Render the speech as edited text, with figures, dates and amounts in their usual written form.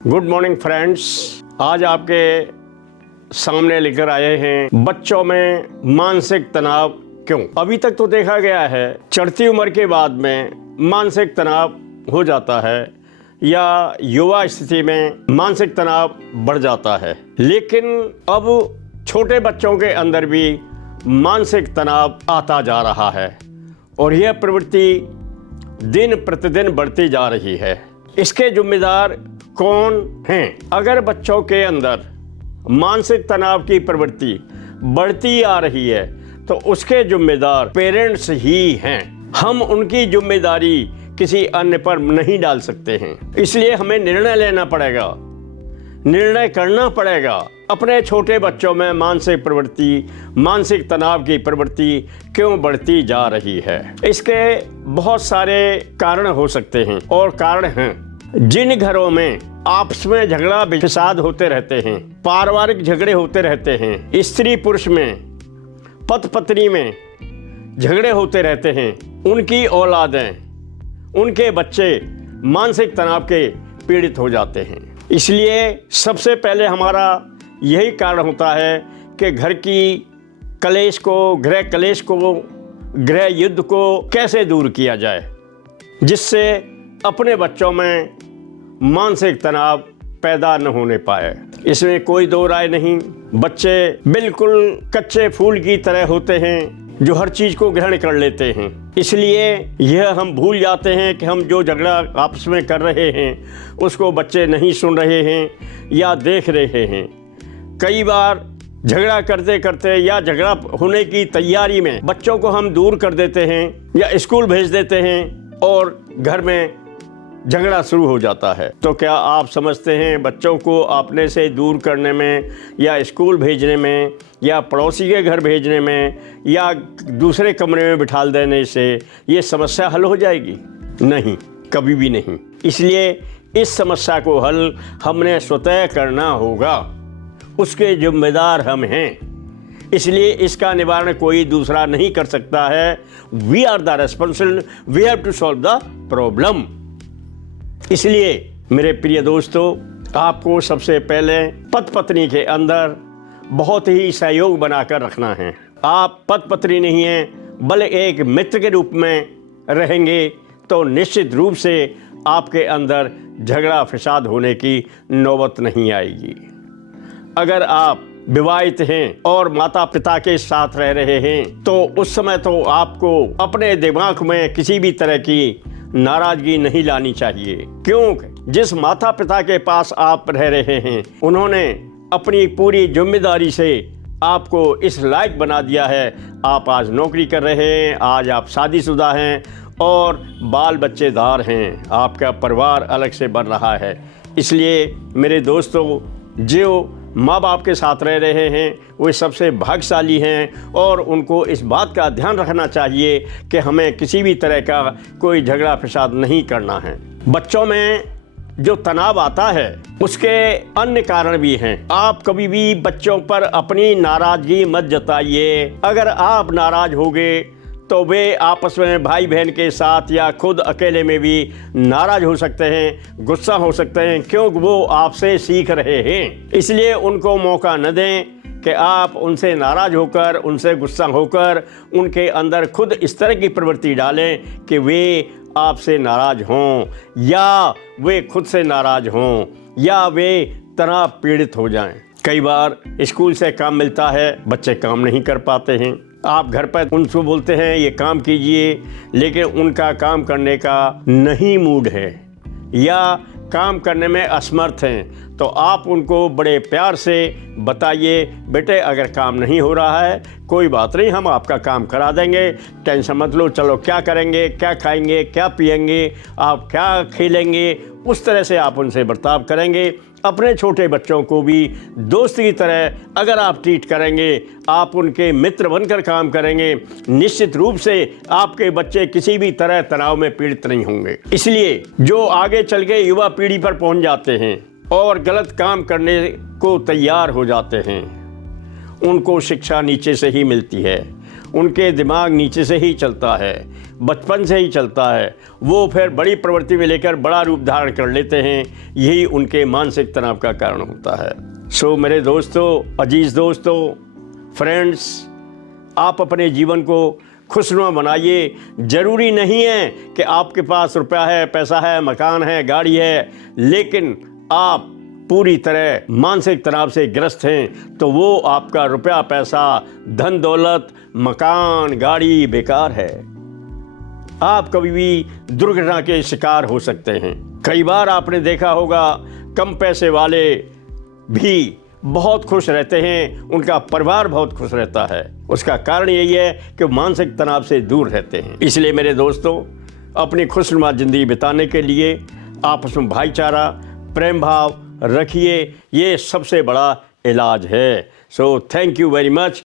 Good morning friends. आज आपके सामने लेकर आए हैं बच्चों में मानसिक तनाव क्यों। अभी तक तो देखा गया है चढ़ती उम्र के बाद में मानसिक तनाव हो जाता है या युवा स्थिति में मानसिक तनाव बढ़ जाता है, लेकिन अब छोटे बच्चों के अंदर भी मानसिक तनाव आता जा रहा है और यह प्रवृत्ति दिन प्रतिदिन बढ़ती जा रही है। इसके जिम्मेदार कौन हैं? अगर बच्चों के अंदर मानसिक तनाव की प्रवृत्ति बढ़ती आ रही है तो उसके जिम्मेदार पेरेंट्स ही हैं। हम उनकी जिम्मेदारी किसी अन्य पर नहीं डाल सकते हैं, इसलिए हमें निर्णय लेना पड़ेगा, निर्णय करना पड़ेगा। अपने छोटे बच्चों में मानसिक तनाव की प्रवृत्ति क्यों बढ़ती जा रही है? इसके बहुत सारे कारण हो सकते हैं और कारण हैं जिन घरों में आपस में झगड़ा फिसाद होते रहते हैं, पारिवारिक झगड़े होते रहते हैं, स्त्री पुरुष में, पति पत्नी में झगड़े होते रहते हैं, उनकी औलादें, उनके बच्चे मानसिक तनाव के पीड़ित हो जाते हैं। इसलिए सबसे पहले हमारा यही कारण होता है कि घर की कलेश को, गृह युद्ध को कैसे दूर किया जाए जिससे अपने बच्चों में मानसिक तनाव पैदा न होने पाए। इसमें कोई दो राय नहीं। बच्चे बिल्कुल कच्चे फूल की तरह होते हैं जो हर चीज को ग्रहण कर लेते हैं, इसलिए यह हम भूल जाते हैं कि हम जो झगड़ा आपस में कर रहे हैं उसको बच्चे नहीं सुन रहे हैं या देख रहे हैं। कई बार झगड़ा करते करते या झगड़ा होने की तैयारी में बच्चों को हम दूर कर देते हैं या स्कूल भेज देते हैं और घर में झगड़ा शुरू हो जाता है। तो क्या आप समझते हैं बच्चों को अपने से दूर करने में या स्कूल भेजने में या पड़ोसी के घर भेजने में या दूसरे कमरे में बिठा देने से ये समस्या हल हो जाएगी? नहीं, कभी भी नहीं। इसलिए इस समस्या को हल हमने स्वतः करना होगा, उसके जिम्मेदार हम हैं। इसलिए इसका निवारण कोई दूसरा नहीं कर सकता है। We are the responsible, we have to solve the problem. इसलिए मेरे प्रिय दोस्तों, आपको सबसे पहले पति पत्नी के अंदर बहुत ही सहयोग बनाकर रखना है। आप पति पत्नी नहीं हैं बल्कि एक मित्र के रूप में रहेंगे तो निश्चित रूप से आपके अंदर झगड़ा फिसाद होने की नौबत नहीं आएगी। अगर आप विवाहित हैं और माता पिता के साथ रह रहे हैं तो उस समय तो आपको अपने दिमाग में किसी भी तरह की नाराजगी नहीं लानी चाहिए, क्योंकि जिस माता पिता के पास आप रह रहे हैं उन्होंने अपनी पूरी जिम्मेदारी से आपको इस लायक बना दिया है। आप आज नौकरी कर रहे हैं, आज आप शादीशुदा हैं और बाल बच्चेदार हैं, आपका परिवार अलग से बन रहा है। इसलिए मेरे दोस्तों, जो माँ बाप के साथ रह रहे हैं वे सबसे भाग्यशाली हैं और उनको इस बात का ध्यान रखना चाहिए कि हमें किसी भी तरह का कोई झगड़ा फिसाद नहीं करना है। बच्चों में जो तनाव आता है उसके अन्य कारण भी हैं। आप कभी भी बच्चों पर अपनी नाराजगी मत जताइए। अगर आप नाराज होगे तो वे आपस में भाई बहन के साथ या खुद अकेले में भी नाराज हो सकते हैं, गुस्सा हो सकते हैं, क्योंकि वो आपसे सीख रहे हैं। इसलिए उनको मौका न दें कि आप उनसे नाराज होकर, उनसे गुस्सा होकर उनके अंदर खुद इस तरह की प्रवृत्ति डालें कि वे आपसे नाराज हों या वे खुद से नाराज हों या वे तनाव पीड़ित हो जाएं। कई बार स्कूल से काम मिलता है, बच्चे काम नहीं कर पाते हैं। आप घर पर उनसे बोलते हैं ये काम कीजिए, लेकिन उनका काम करने का नहीं मूड है या काम करने में असमर्थ हैं, तो आप उनको बड़े प्यार से बताइए, बेटे अगर काम नहीं हो रहा है कोई बात नहीं, हम आपका काम करा देंगे, टेंशन मत लो, चलो क्या करेंगे, क्या खाएंगे, क्या पिएंगे, आप क्या खेलेंगे, उस तरह से आप उनसे बर्ताव करेंगे। अपने छोटे बच्चों को भी दोस्त की तरह अगर आप ट्रीट करेंगे, आप उनके मित्र बनकर काम करेंगे, निश्चित रूप से आपके बच्चे किसी भी तरह तनाव में पीड़ित नहीं होंगे। इसलिए जो आगे चल के युवा पीढ़ी पर पहुंच जाते हैं और गलत काम करने को तैयार हो जाते हैं, उनको शिक्षा नीचे से ही मिलती है उनके दिमाग नीचे से ही चलता है, बचपन से ही चलता है। वो फिर बड़ी प्रवृत्ति में लेकर बड़ा रूप धारण कर लेते हैं। यही उनके मानसिक तनाव का कारण होता है। सो मेरे दोस्तों, अजीज़ दोस्तों, फ्रेंड्स, आप अपने जीवन को खुशनुमा बनाइए। ज़रूरी नहीं है कि आपके पास रुपया है, पैसा है, मकान है, गाड़ी है, लेकिन आप पूरी तरह मानसिक तनाव से ग्रस्त हैं तो वो आपका रुपया, पैसा, धन दौलत, मकान, गाड़ी बेकार है। आप कभी भी दुर्घटना के शिकार हो सकते हैं। कई बार आपने देखा होगा कम पैसे वाले भी बहुत खुश रहते हैं, उनका परिवार बहुत खुश रहता है। उसका कारण यही है कि मानसिक तनाव से दूर रहते हैं। इसलिए मेरे दोस्तों, अपनी खुशनुमा ज़िंदगी बिताने के लिए आपस में भाईचारा, प्रेम भाव रखिए। ये सबसे बड़ा इलाज है। So thank you very much.